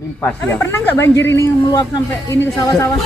limpah Tapi siang. pernah nggak banjir ini meluap sampai ini ke sawah-sawah?